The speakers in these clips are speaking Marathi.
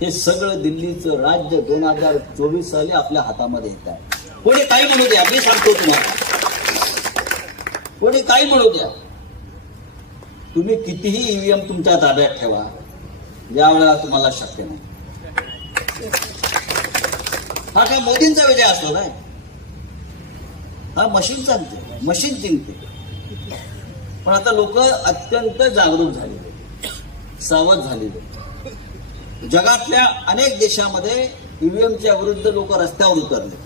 हे सगळं दिल्लीचं राज्य 2024 साली आपल्या हातामध्ये येत आहे. कोणी काही म्हणू द्या, मी सांगतो तुम्हाला, कोणी काही म्हणू द्या, तुम्ही कितीही ईव्हीएम तुमच्या ताब्यात ठेवा, यावेळेला तुम्हाला शक्य नाही. हा काय मोदींचा विजय असतो काय? हा मशीनचा विजय, मशीन जिंकते. पण आता लोक अत्यंत जागरूक झाले, सावध झालेले. जगातल्या अनेक देशांमध्ये ईव्हीएमच्या विरुद्ध लोक रस्त्यावर उतरले.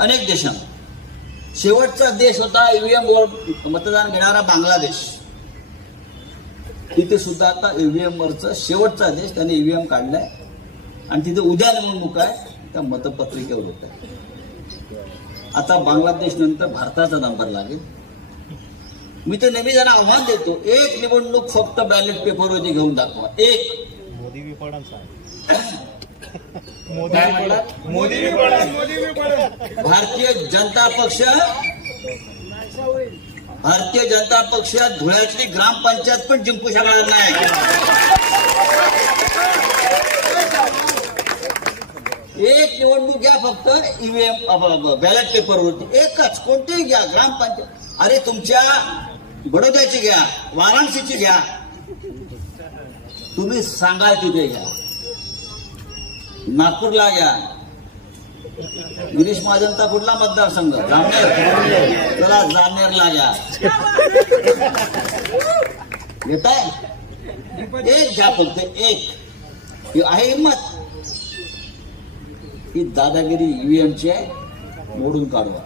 अनेक देशांमध्ये शेवटचा देश होता ईव्हीएम वर मतदान घेणारा बांगलादेश. तिथे सुद्धा आता ईव्हीएम वरचा शेवटचा देश, त्याने ईव्हीएम काढलाय आणि तिथे उद्या निवडणूक आहे, त्या मतपत्रिकेवर होत आहे. आता बांगलादेश नंतर भारताचा नंबर लागेल. मी तर नेहमी जरा आव्हान देतो, एक निवडणूक फक्त बॅलेट पेपरवरती घेऊन दाखवा. एक भारतीय जनता पक्ष धुळ्यातली ग्रामपंचायत पण जिंकू शकणार नाही. एक निवडणूक घ्या फक्त ईव्हीएम बॅलेट पेपरवरती, एकच, कोणतीही घ्या ग्रामपंचायत. अरे तुमच्या बडोद्याची घ्या, वाराणसीची घ्या, तुम्ही सांगाल तिथे घ्या. नागपूरला घ्या. गिरीश महाजनचा कुठला मतदारसंघ? जामनेर. चला जामनेरला घ्या. घेत आहे? एक घ्या फक्त, एक. ही आहे हिंमत. ही दादागिरी ईव्हीएमची आहे, मोडून काढवा.